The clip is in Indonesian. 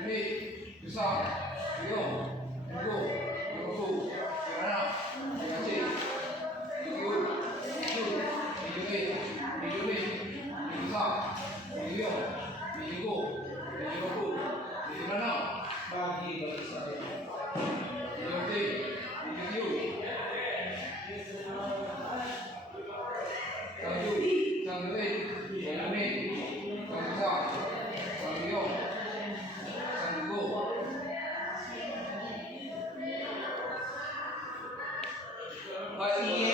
ini bisa Rio Tunggu Tunggu Kirana Dikasih Iku Iduni Iduni Bisa Rio Iku Iku Kirana bagi saya Ioti Iku Tanju Tanjui Iduni Tanjisa Tanjio Tanjiko Bagi